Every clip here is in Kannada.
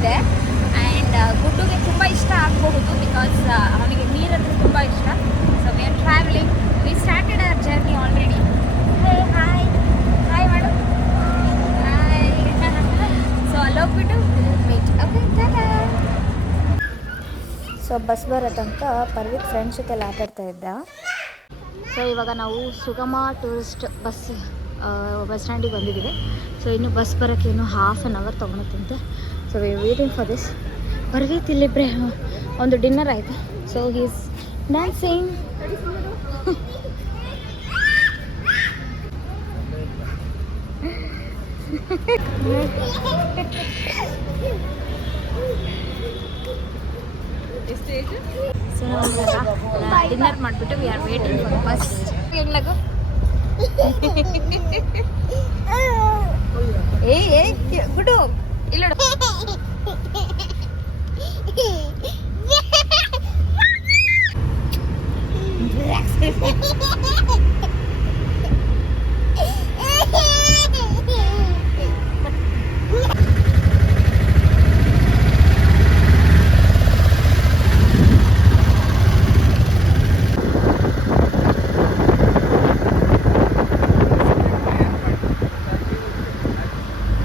ಬಂದಿದೆ. ಆ್ಯಂಡ್ ಗುಡ್ಡುಗೆ ತುಂಬ ಇಷ್ಟ ಆಗಬಹುದು ಬಿಕಾಸ್ ಅವನಿಗೆ ನೀರಂದ್ರೆ ತುಂಬ ಇಷ್ಟ. So we are travelling, we started our journey already. Hi hi ಮಾಡು, ಹಾಯ್. ಸೊ ಅಲ್ಲೋಗ್ಬಿಟ್ಟು meet. Okay, tata. So bus ಬರೋ ತನಕ ಪರ್ವಿತ್ ಫ್ರೆಂಡ್ಸ್ ಜೊತೆಲ್ಲ ಆಟಾಡ್ತಾ ಇದ್ದ. ಸೊ ಇವಾಗ ನಾವು ಸುಗಮ ಟೂರಿಸ್ಟ್ ಬಸ್ ಸ್ಟ್ಯಾಂಡಿಗೆ ಬಂದಿದ್ದೀವಿ. ಸೊ ಇನ್ನು ಬಸ್ ಬರೋಕ್ಕೆ ಇನ್ನೂ ಹಾಫ್ ಆನ್ ಅವರ್ ತೊಗೊಳುತ್ತಂತೆ. So we waiting for this. Parvith ಇಲ್ಲಿಬ್ಬರೇ ಒಂದು ಡಿನ್ನರ್ ಆಯಿತು. So he's dancing. ಸೊ ನಾವು ಡಿನ್ನರ್ ಮಾಡಿಬಿಟ್ಟು we are waiting for bus. ಹೆಂಗ್ಲಾಗು ಏ ಗುಡು ಇಲ್ಲ.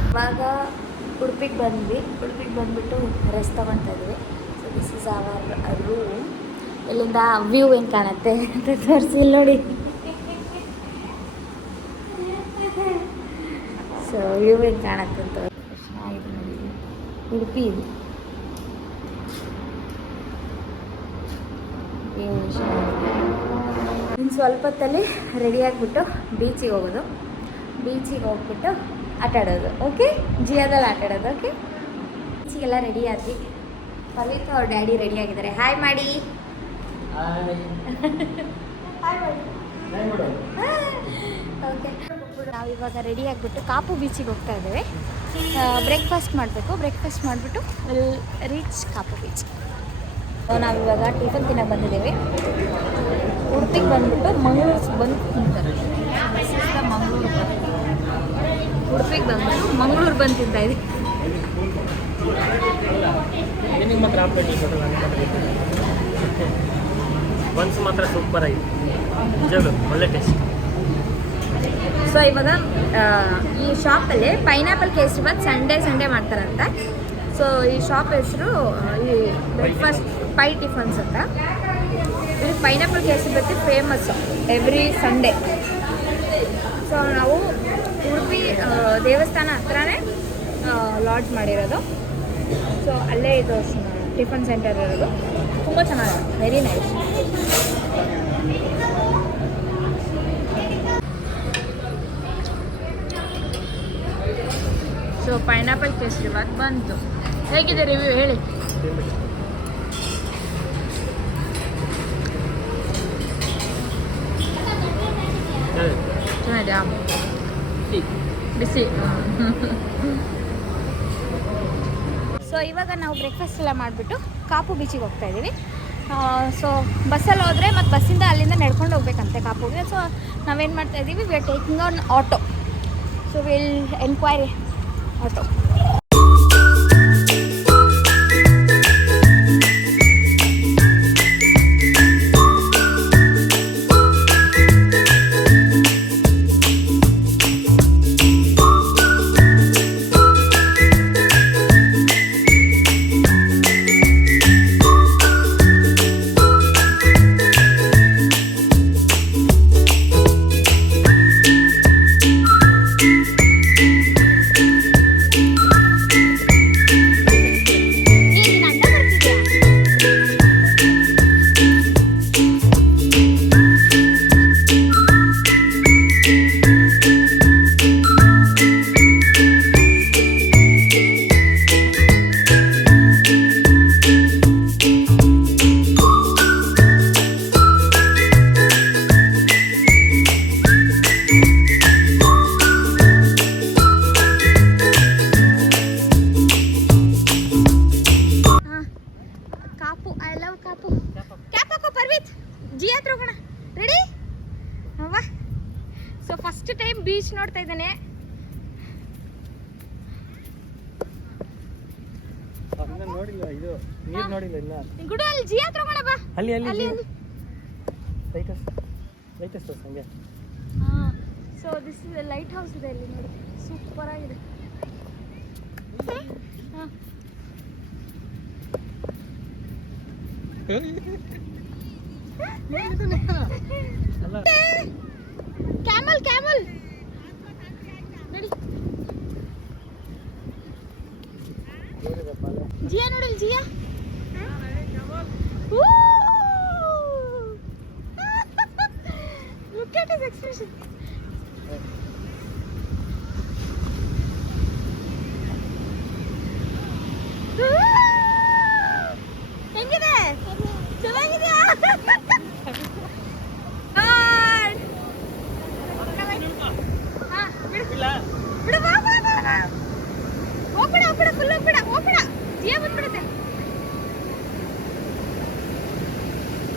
ಇವಾಗ ಉಡುಪಿಗೆ ಬಂದುಬಿಟ್ಟು ರೆಸ್ಟ್ ತೊಗೊಳ್ತಾ ಇದ್ವಿ. So this is our room. ಇಲ್ಲಿಂದ ವ್ಯೂ ಏನು ಕಾಣುತ್ತೆ ಅಂತ ತೋರಿಸಿ ಇಲ್ಲಿ ನೋಡಿ. ಸೊ ವ್ಯೂ ಏನು ಕಾಣುತ್ತೆ ಅಂತ ಚೆನ್ನಾಗಿದೆ ನೋಡಿ. ಉಡುಪಿ ಇದು ಇನ್ನು ಸ್ವಲ್ಪ ಹೊತ್ತಲ್ಲಿ ರೆಡಿ ಆಗಿಬಿಟ್ಟು ಬೀಚಿಗೆ ಹೋಗೋದು. ಬೀಚಿಗೆ ಹೋಗ್ಬಿಟ್ಟು ಆಟಾಡೋದು. ಓಕೆ, ಜಿಯಾದಲ್ಲಿ ಆಟಾಡೋದು. ಓಕೆ, ಬೀಚಿಗೆಲ್ಲ ರೆಡಿ ಆದ್ವಿ. ಪರ್ವಿತ್ ಅವ್ರ ಡ್ಯಾಡಿ ರೆಡಿ ಆಗಿದ್ದಾರೆ. ಹಾಯ್ ಮಾಡಿ. ಓಕೆ, ನಾವಿವಾಗ ರೆಡಿ ಆಗಿಬಿಟ್ಟು ಕಾಪು ಬೀಚಿಗೆ ಹೋಗ್ತಾ ಇದ್ದೇವೆ. ಬ್ರೇಕ್ಫಾಸ್ಟ್ ಮಾಡಬೇಕು. ಬ್ರೇಕ್ಫಾಸ್ಟ್ ಮಾಡಿಬಿಟ್ಟು ವಿಲ್ ರೀಚ್ ಕಾಪು ಬೀಚ್. ನಾವಿವಾಗ ಟಿಫನ್ ತಿನ್ನೋಕೆ ಬಂದಿದ್ದೇವೆ. ಉಡುಪಿಗೆ ಬಂದುಬಿಟ್ಟು ಮಂಗಳೂರು ಬಂದು ತಿಂತಾರೆ. ಮಂಗಳೂರು ಉಡುಪಿಗೆ ಬಂದ್ಬಿಟ್ಟು ಮಂಗಳೂರು ಬಂದು ತಿಂತಾ ಇದ್ದೀವಿ. ಬನ್ಸ್ ಮಾತ್ರ ಸೂಪರ್ ಆಗಿದೆ, ನಿಜವಾಗ್ಲೂ ಒಳ್ಳೆ ಟೇಸ್ಟ್. ಸೊ ಇವಾಗ ಈ ಶಾಪಲ್ಲಿ ಪೈನಾಪಲ್ ಕೇಸರಿ ಬಾತ್ ಸಂಡೇ ಮಾಡ್ತಾರಂತ. ಸೊ ಈ ಶಾಪ್ ಹೆಸರು ಈ ಬ್ರೇಕ್ಫಾಸ್ಟ್ ಪೈ ಟಿಫನ್ಸ್ ಅಂತ. ಇಲ್ಲಿ pineapple kesari bath famous every Sunday. So ನಾವು ಉಡುಪಿ ದೇವಸ್ಥಾನ ಹತ್ರನೇ ಲಾಡ್ಜ್ ಮಾಡಿರೋದು. ಸೊ ಅಲ್ಲೇ ಇದು ಟಿಫನ್ ಸೆಂಟರ್ ಇರೋದು. ತುಂಬ ಚೆನ್ನಾಗಿದೆ, very nice. So pineapple kesari Baat ಬಂತು. ಹೇಗಿದೆ ರಿವ್ಯೂ ಹೇಳಿ. ಚೆನ್ನಾಗಿದೆಯಾ? ಬಿಸಿ. ಸೊ ಇವಾಗ ನಾವು ಬ್ರೇಕ್ಫಾಸ್ಟ್ ಎಲ್ಲ ಮಾಡಿಬಿಟ್ಟು ಕಾಪು ಬೀಚಿಗೆ ಹೋಗ್ತಾ ಇದ್ದೀವಿ. ಸೊ ಬಸ್ಸಲ್ಲಿ ಹೋದರೆ ಮತ್ತು ಬಸ್ಸಿಂದ ಅಲ್ಲಿಂದ ನಡ್ಕೊಂಡು ಹೋಗ್ಬೇಕಂತೆ ಕಾಪುಗೆ. ಸೊ ನಾವೇನು ಮಾಡ್ತಾ ಇದ್ದೀವಿ, we are taking on auto. So will enquiry auto. ಇನ್ನ ನೋಡಿಲ್ಲ, ಇದು ನೀರು ನೋಡಿಲ್ಲ ಇಲ್ಲ. ಗುಡು ಅಲ್ಲಿ ಜಿ ಹತ್ರ ಹೋಗೋಣ ಬಾ. ಅಲ್ಲಿ ಅಲ್ಲಿ ಅಲ್ಲಿ ಲೈಟ್ ಹೌಸ್ ಹಂಗೆ. So this is light house ಇದೆ ಇಲ್ಲಿ ನೋಡಿ, ಸೂಪರ್ ಆಗಿದೆ. ಕ್ಯಾಮಲ್ ಕ್ಯಾಮಲ್ ನೋಡಿ, ಜಿಯಾ ನೋಡಿ ಜಿಯಾ. Look at his expression. ಹೆಂಗಿದೆ? ಚೆನ್ನಾಗಿದೆಯಾ? ಬಿಡು ಬಾ ಬಾ ಬಾ. ಹೋಗ್ಬೇಡ ಹೋಗ್ಬೇಡ, ಫುಲ್ ಹೋಗ್ಬೇಡ ಹೋಗ್ಬೇಡ, ಜಿಯಾ ಬಂದ್ಬಿಡುತ್ತೆ.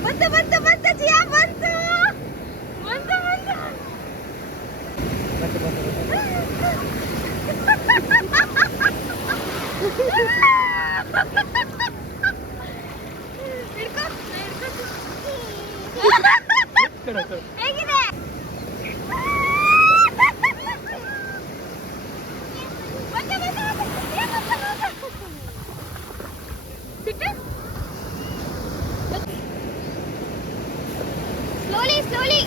ಬಂತು ಬಂತು ಬಂತು ಜಿಯಾ ಬಂತು ಬಂತು ಬಂತು. ಹೇಗಿದೆ? Slowly, slowly.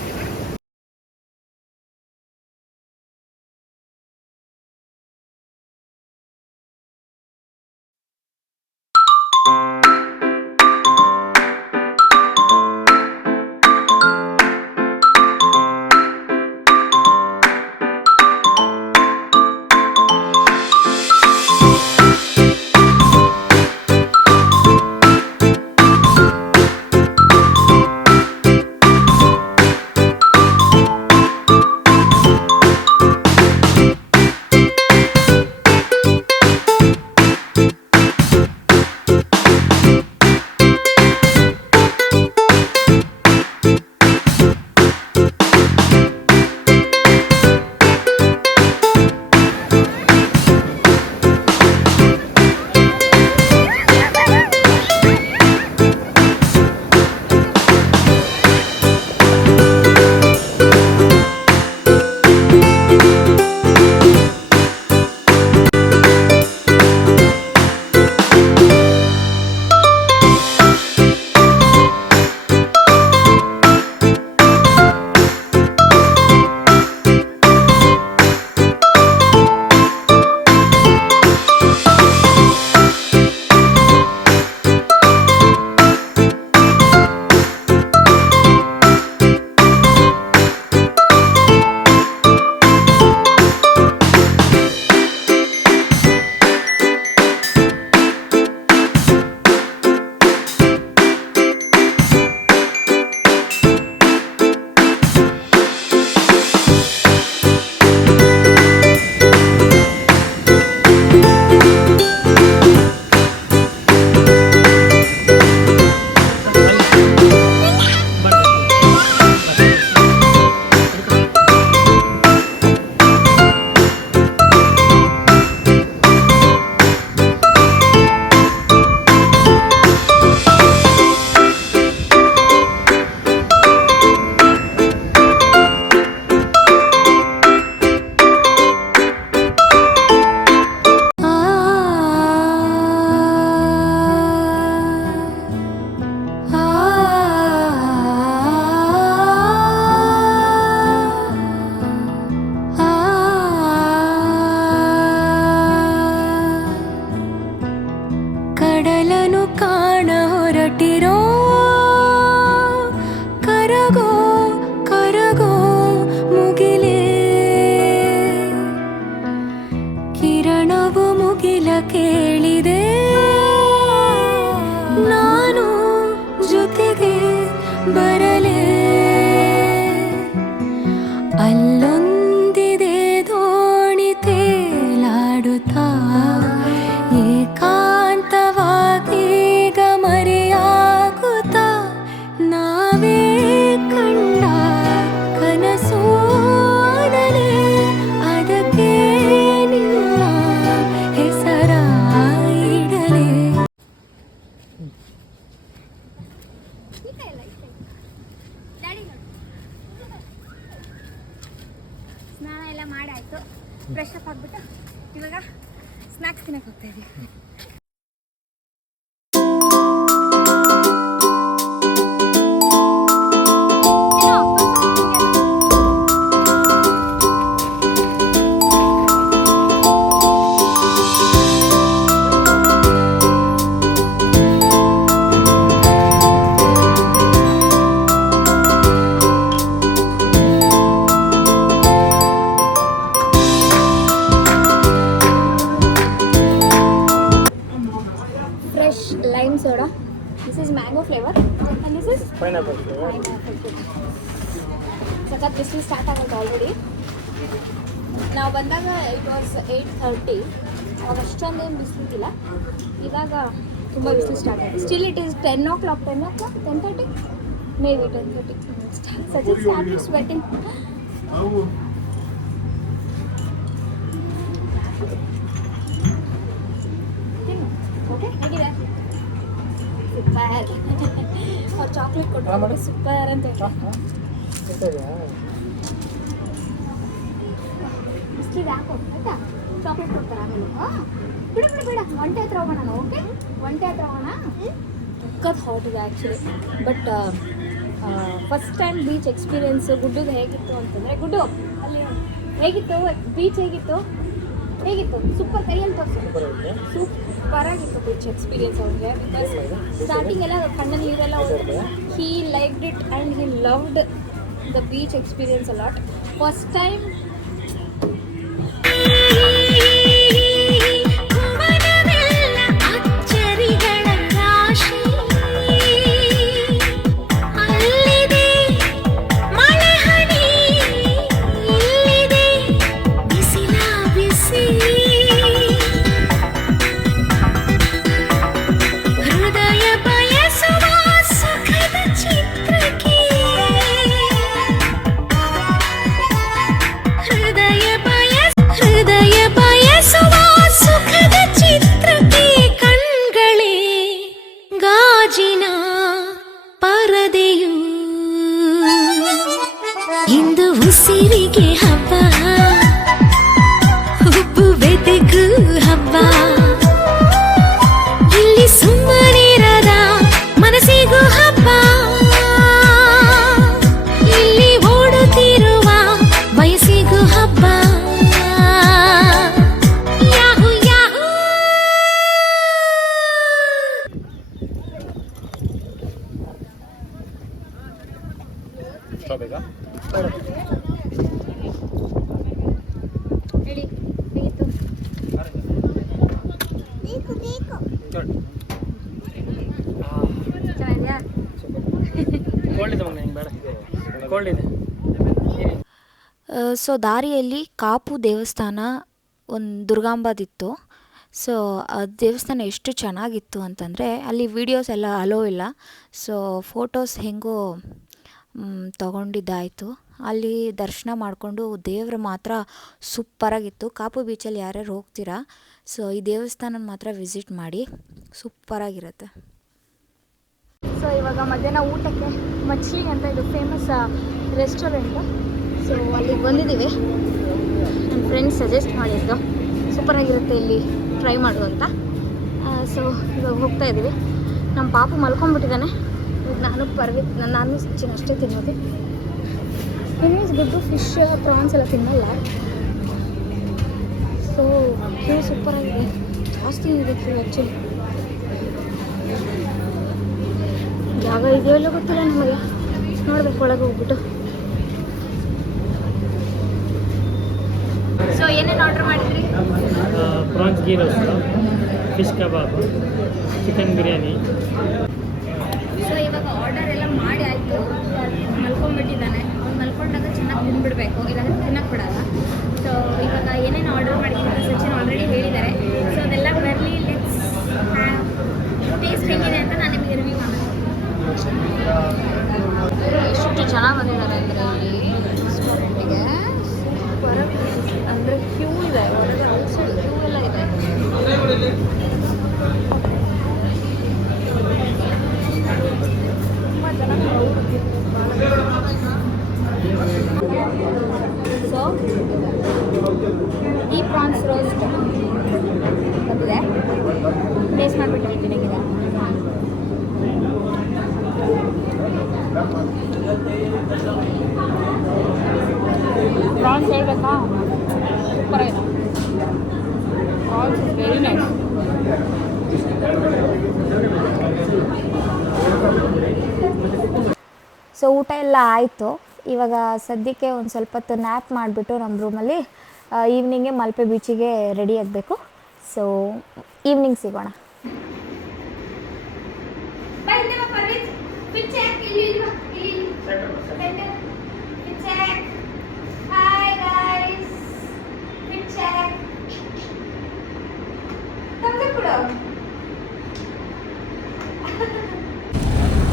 ಹೆಸರ ಸ್ನ್ಯಾಕ್ಸ್ ತಿನ್ನಕ್ಕೆ ಹೋಗ್ತಾ ಇದ್ದೀವಿ. Lime soda. This is mango flavor and this is pineapple. ಸಖತ್ ಬಿಸಿಲು ಸ್ಟಾರ್ಟ್ ಆಗುತ್ತೆ ಆಲ್ರೆಡಿ. ನಾವು ಬಂದಾಗ ಇಟ್ ವಾಸ್ 8:30. ಅವಾಗ ಅಷ್ಟೊಂದೇನು ಬಿಸಿಲಿಲ್ಲ. ಇವಾಗ ತುಂಬ ಬಿಸಿಲು ಸ್ಟಾರ್ಟ್ ಆಗಿದೆ. Still it is 10 o'clock, 10:30 may be 10:30. Sachin started sweating. Okay ಹೇಗಿದೆ? ಸೂಪರ್. ಅವ್ರು ಚಾಕ್ಲೇಟ್ ಕೊಟ್ಟು ಸೂಪರ್ ಅಂತ ಬಿಸ್ಲಿಗೆ ಹಾಕೋ ಆಯ್ತಾ? ಚಾಕ್ಲೇಟ್ ಕೊಡ್ತಾರೆ ಆಮೇಲೆ. ಬಿಡ ಬಿಡ ಬಿಡ ಒಂಟೆ ಹತ್ರ ಹೋಗೋಣ. ಓಕೆ ಒಂಟೆ ಹತ್ರ ಹೋಗೋಣ. ಸಖತ್ ಹಾಟ್ ಇದೆ actually. But first time beach experience ಗುಡ್ಡದು ಹೇಗಿತ್ತು ಅಂತಂದರೆ, ಗುಡ್ಡು ಅಲ್ಲಿ ಹೇಗಿತ್ತು ಬೀಚ್ ಹೇಗಿತ್ತು? ಸೂಪರ್. ಕೈಯಲ್ಲಿ ತೋರಿಸು. ಸೂಪರಾಗಿತ್ತು ಬೀಚ್ ಎಕ್ಸ್ಪೀರಿಯನ್ಸ್ ಅವ್ರಿಗೆ. ಬಿಕಾಸ್ ಸ್ಟಾರ್ಟಿಂಗ್ ಎಲ್ಲ ಕಣ್ಣಲ್ಲಿ ನೀರೆಲ್ಲ he liked it and he loved the beach experience a lot. First time ಇಂದು ಉಸಿರಿಗೆ ಹಬ್ಬ, ಉಪ್ಪು ಬೆದೆಗೂ ಹಬ್ಬ. ಇಲ್ಲಿ ಸುಮ್ಮನಿರದ ಮನಸ್ಸಿಗೂ ಹಬ್ಬ, ಇಲ್ಲಿ ಓಡುತ್ತಿರುವ ವಯಸ್ಸಿಗೂ ಹಬ್ಬ. ಯಾಹು ಯಾಹು. ಹೇಳಿ ಬೇಕಿತ್ತು. ಚೆನ್ನಾಗಿದೆಯಾ? ಕೋಲ್ಡ್ ಇದೆ ಮಗ, ನಿಂಗೆ ಬೇಡ. ಕೋಲ್ಡ್ ಇದೆ. ಸೊ ದಾರಿಯಲ್ಲಿ ಕಾಪು ದೇವಸ್ಥಾನ ಒಂದು ದುರ್ಗಾಂಬದಿತ್ತು. ಸೊ ಆ ದೇವಸ್ಥಾನ ಎಷ್ಟು ಚೆನ್ನಾಗಿತ್ತು ಅಂತಂದರೆ ಅಲ್ಲಿ ವೀಡಿಯೋಸ್ ಎಲ್ಲ ಅಲೋ ಇಲ್ಲ. ಸೊ ಫೋಟೋಸ್ ಹೆಂಗೋ ತೊಗೊಂಡಿದ್ದಾಯಿತು. ಅಲ್ಲಿ ದರ್ಶನ ಮಾಡಿಕೊಂಡು ದೇವ್ರು ಮಾತ್ರ ಸೂಪರಾಗಿತ್ತು. ಕಾಪು ಬೀಚಲ್ಲಿ ಯಾರ್ಯಾರು ಹೋಗ್ತೀರಾ, ಸೊ ಈ ದೇವಸ್ಥಾನ ಮಾತ್ರ ವಿಸಿಟ್ ಮಾಡಿ, ಸೂಪರಾಗಿರುತ್ತೆ. ಸೊ ಇವಾಗ ಮಧ್ಯಾಹ್ನ ಊಟಕ್ಕೆ ಮಚ್ಲಿ ಅಂತ ಇದು ಫೇಮಸ್ ರೆಸ್ಟೋರೆಂಟು. ಸೊ ಅಲ್ಲಿಗೆ ಬಂದಿದ್ದೀವಿ. ನನ್ನ ಫ್ರೆಂಡ್ಸ್ ಸಜೆಸ್ಟ್ ಮಾಡಿದ್ದು ಸೂಪರಾಗಿರುತ್ತೆ ಇಲ್ಲಿ ಟ್ರೈ ಮಾಡು ಅಂತ. ಸೊ ಇವಾಗ ಹೋಗ್ತಾ ಇದ್ದೀವಿ. ನಮ್ಮ ಪಾಪು ಮಲ್ಕೊಂಡ್ಬಿಟ್ಟಿದ್ದಾನೆ. ಇವಾಗ ನಾನು ಸಚಿನ್ ಅಷ್ಟೇ ತಿನ್ನೋದು. ಮೀನ್ಸ್ ಗುಡ್ಡು ಫಿಶ್ ಪ್ರಾನ್ಸ್ ಎಲ್ಲ ತಿನ್ನಲ್ಲ. ಸೊ ಕ್ಯೂ ಸೂಪರಾಗಿದೆ. ಜಾಸ್ತಿ ಇದೆ ಕ್ಯೂ ಆ್ಯಕ್ಚುಲಿ. ಜಾಗ ಇದೆಯೋ ಇಲ್ಲೋ ಗೊತ್ತಿಲ್ಲ ನಮಗೆ. ನೋಡ್ಬೇಕು ಒಳಗೆ ಹೋಗ್ಬಿಟ್ಟು. ಸೊ ಏನೇನು ಆರ್ಡರ್ ಮಾಡಿದ್ರಿ? Prawns ghee roast, fish kebab, chicken biryani. So ಇವಾಗ ಆರ್ಡರ್ ಎಲ್ಲ ಮಾಡಿ ಆಯಿತು. ಮಲ್ಕೊಂಡ್ಬಿಟ್ಟಿದ್ದಾನೆ. ಅವ್ನು ಮಲ್ಕೊಂಡಾಗ ಚೆನ್ನಾಗಿ ತಿಂದ್ಬಿಡ್ಬೇಕು, ಇಲ್ಲಾಂದರೆ ತಿನ್ನಕ್ಕೆ ಬಿಡಲ್ಲ. ಸೊ ಇವಾಗ ಏನೇನು ಆರ್ಡರ್ ಮಾಡಿದ್ದೀನಿ ಅಂತ ಸಚಿನ್ ಆಲ್ರೆಡಿ ಹೇಳಿದ್ದಾರೆ. ಸೊ ಅದೆಲ್ಲ ಬರಲಿ, ಲೆಟ್ಸ್ ಟೇಸ್ಟ್ ಹೇಗಿದೆ ಅಂತ ನಾನು ನಿಮಗೆ ರಿವ್ಯೂ ಮಾಡೋದು. ಎಷ್ಟು ಚೆನ್ನಾಗಿ ಬಂದಿದ್ದಾರೆ ಅಂದರೆ ಇಲ್ಲಿ ರೆಸ್ಟೋರೆಂಟಿಗೆ. ಸೂಪರಾಗಿ ಅಂದರೆ ಕ್ಯೂ ಇದೆ, ಹೊರಗೆ ಔಟ್ಸೈಡ್ ಕ್ಯೂ ಎಲ್ಲ ಇದೆ. ತುಂಬ ಜನ ಸೊ ಈ ಪ್ರಾನ್ಸ್ ರೋಸ್ಟ್ ಸೊ ಊಟ ಎಲ್ಲ ಆಯಿತು. ಇವಾಗ ಸದ್ಯಕ್ಕೆ ಒಂದು ಸ್ವಲ್ಪ ಹೊತ್ತು ನ್ಯಾಪ್ ಮಾಡಿಬಿಟ್ಟು ನಮ್ಮ ರೂಮಲ್ಲಿ ಈವ್ನಿಂಗೆ ಮಲ್ಪೆ ಬೀಚಿಗೆ ರೆಡಿ ಆಗಬೇಕು. ಸೊ ಈವ್ನಿಂಗ್ ಸಿಗೋಣ.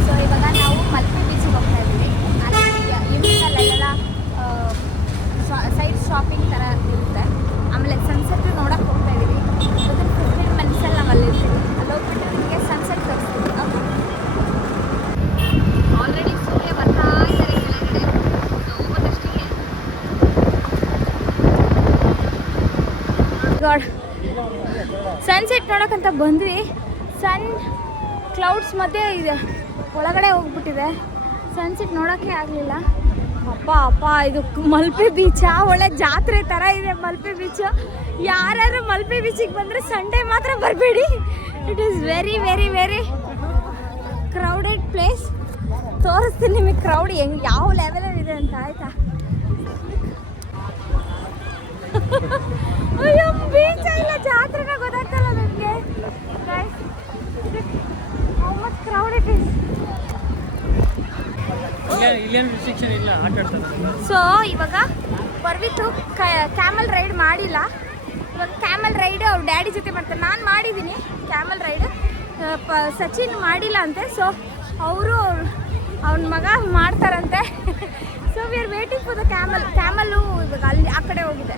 ಸೊ ಇವಾಗ ನಾವು ಮಲ್ಪೆ ಬೀಚಿಗೆ ಹೋಗ್ತಾ ಇದ್ದೀವಿ. ಈವ್ನಿಂಗಲ್ಲೆಲ್ಲ ಸೈಡ್ ಶಾಪಿಂಗ್ ಥರ ಇರುತ್ತೆ. ಆಮೇಲೆ ಸನ್ಸೆಟ್ ನೋಡೋಕೆ ಹೋಗ್ತಾ ಇದ್ದೀವಿ. ಅದನ್ನು 15 ಮಿನಿಟ್ಸಲ್ಲಿ ನಾವು ಅಲ್ಲಿರ್ತೀವಿ. ಅಲ್ಲಿ ಹೋಗ್ಬಿಟ್ಟು ನಿಮಗೆ ಸನ್ಸೆಟ್ ತೋರಿಸ್ತೀವಿ. ಆಲ್ರೆಡಿ ಸೂರ್ಯ ಬರ್ತಾ ಇದ್ದಾರೆ ಕೆಳಗಡೆ ಹೋಗೋದಷ್ಟಿಗೆ. ಗಾಡ್, ಸನ್ಸೆಟ್ ನೋಡೋಕ್ಕಂತ ಬಂದ್ವಿ. ಸನ್ ಕ್ಲೌಡ್ಸ್ ಮಧ್ಯೆ ಇದೆ, ಒಳಗಡೆ ಹೋಗ್ಬಿಟ್ಟಿದೆ. ಸನ್ಸೆಟ್ ನೋಡೋಕ್ಕೆ ಆಗಲಿಲ್ಲ. ಅಪ್ಪ ಇದು ಮಲ್ಪೆ ಬೀಚಾ? ಒಳ್ಳೆ ಜಾತ್ರೆ ಥರ ಇದೆ ಮಲ್ಪೆ ಬೀಚು. ಯಾರಾದರೂ ಮಲ್ಪೆ ಬೀಚಿಗೆ ಬಂದರೆ ಸಂಡೇ ಮಾತ್ರ ಬರಬೇಡಿ. It is very very very crowded place. ತೋರಿಸ್ತೀನಿ ನಿಮಗೆ ಕ್ರೌಡ್ ಹೆಂಗೆ ಯಾವ ಲೆವೆಲಲ್ಲಿ ಇದೆ ಅಂತ, ಆಯಿತಾ? ಅಯ್ಯೋ, ಬೀಚ ಇಲ್ಲ ಜಾತ್ರೆನ ಗೊತ್ತಾಗ್ತಲ್ಲ ನನಗೆ. How much crowd it is. So ಇವಾಗ ಪರ್ವಿತು ಕ್ಯಾಮಲ್ ರೈಡ್ ಮಾಡಿಲ್ಲ. ಇವಾಗ ಕ್ಯಾಮಲ್ ರೈಡ್ ಅವ್ರ ಡ್ಯಾಡಿ ಜೊತೆ ಮಾಡ್ತಾರೆ. ನಾನು ಮಾಡಿದ್ದೀನಿ ಕ್ಯಾಮಲ್ ರೈಡ್, ಸಚಿನ್ ಮಾಡಿಲ್ಲ ಅಂತೆ. ಸೊ ಅವರು ಅವನ ಮಗ ಮಾಡ್ತಾರಂತೆ. So we are waiting for the camel ಇವಾಗ ಅಲ್ಲಿ ಆ ಕಡೆ ಹೋಗಿದೆ.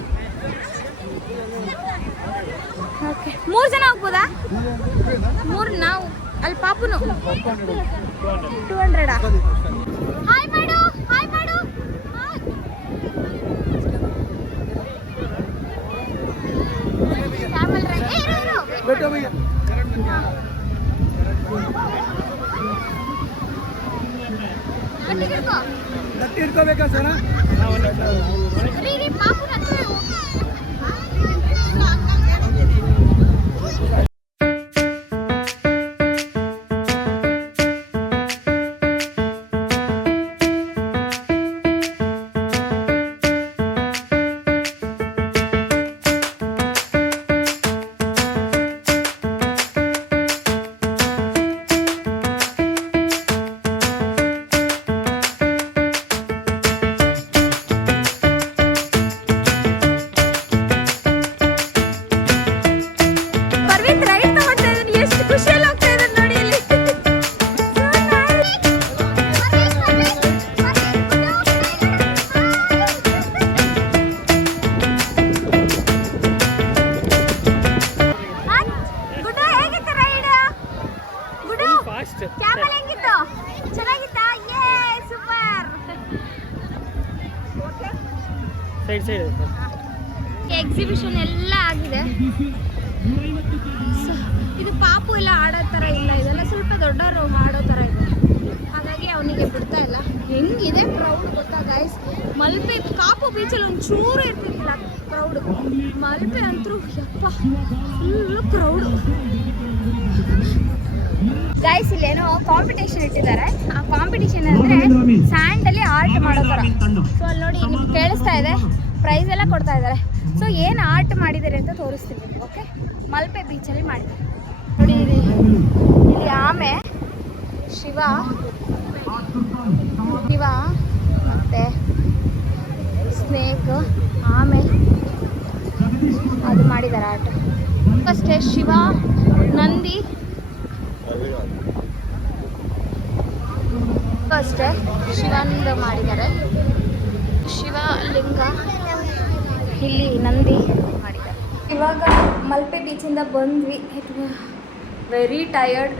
ಓಕೆ, 3 ಜನ ಹೋಗ್ಬೋದಾ? 3 ನಾವು ಅಲ್ಲಿ ಪಾಪುನು 200. ಹಾಯ್ ಮಾಡು, ಹಾಯ್ ಮಾಡು. ಕ್ಯಾಮಲ್ ರೈಡ್ ಇಟ್ಕೋಬೇಕಾ ಸರ್? ಪಾಪು ಕ್ಯಾಮಲ್ ಹೆಂಗಿತ್ತು? ಚೆನ್ನಾಗಿತ್ತಾ? ಯೇ ಸೂಪರ್. ಎಕ್ಸಿಬಿಷನ್ ಎಲ್ಲ ಆಗಿದೆ. ಇದು ಪಾಪು ಎಲ್ಲ ಆಡೋ ಥರ ಇಲ್ಲ, ಇದೆಲ್ಲ ಸ್ವಲ್ಪ ದೊಡ್ಡವರು ಆಡೋ ಥರ ಇದೆ. ಹಾಗಾಗಿ ಅವನಿಗೆ ಬಿಡ್ತಾ ಇಲ್ಲ. ಹೆಂಗಿದೆ ಕ್ರೌಡ್ ಗೊತ್ತಾ ಗೈಸ್? ಮಲ್ಪೆ ಕಾಪು ಬೀಚಲ್ಲಿ ಒಂಚೂರು ಇರ್ತಿರ್ಲಿಲ್ಲ ಕ್ರೌಡು. ಮಲ್ಪೆ ಅಂತೂ ಯಪ್ಪ ಫುಲ್ಲು ಕ್ರೌಡು. ಗೈಸ್ ಇಲ್ಲೇನೋ ಕಾಂಪಿಟೇಷನ್ ಇಟ್ಟಿದ್ದಾರೆ. ಆ ಕಾಂಪಿಟೇಷನ್ ಅಂದರೆ ಸ್ಯಾಂಡಲ್ಲಿ ಆರ್ಟ್ ಮಾಡೋ ಥರ. ಸೊ ಅಲ್ಲಿ ನೋಡಿ ನಿಮ್ಗೆ ಕೇಳಿಸ್ತಾ ಇದೆ, ಪ್ರೈಸ್ ಎಲ್ಲ ಕೊಡ್ತಾ ಇದ್ದಾರೆ. ಸೊ ಏನು ಆರ್ಟ್ ಮಾಡಿದ್ದಾರೆ ಅಂತ ತೋರಿಸ್ತೀನಿ. ಓಕೆ, ಮಲ್ಪೆ ಬೀಚಲ್ಲಿ ಮಾಡಿದ್ದಾರೆ ನೋಡಿ. ಇಲ್ಲಿ ಆಮೆ, ಶಿವ ಮತ್ತು ಸ್ನೇಕ್, ಆಮೆ ಅದು ಮಾಡಿದ್ದಾರೆ ಆರ್ಟ್. ಅಷ್ಟೇ ಶಿವ, ನಂದಿ ಅಷ್ಟೇ ಶಿವಂದು ಮಾಡಿದ್ದಾರೆ. ಶಿವಲಿಂಗ, ಇಲ್ಲಿ ನಂದಿ ಮಾಡಿದ್ದಾರೆ. ಇವಾಗ ಮಲ್ಪೆ ಬೀಚಿಂದ ಬಂದ್ವಿ. Very tired.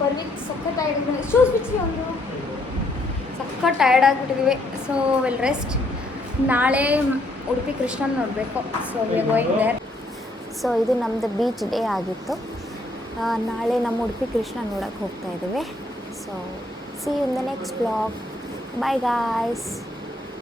ಪರ್ವಿತ್ ಸಕ್ಕ ಟಯರ್ಡ್. ಶೂಸ್ ಬಿಚ್ಚಿ ಒಂದು ಸಕ್ಕ ಟಯರ್ಡ್ ಆಗಿಬಿಟ್ಟಿದ್ದೀವಿ. So will rest. ನಾಳೆ ಉಡುಪಿ ಕೃಷ್ಣನ ನೋಡಬೇಕು. So we are going there. So ಇದು ನಮ್ಮದು ಬೀಚ್ ಡೇ ಆಗಿತ್ತು. ನಾಳೆ ನಮ್ಮ ಉಡುಪಿ ಕೃಷ್ಣ ನೋಡೋಕ್ಕೆ ಹೋಗ್ತಾ ಇದ್ದೀವಿ. So see you in the next vlog. Bye guys.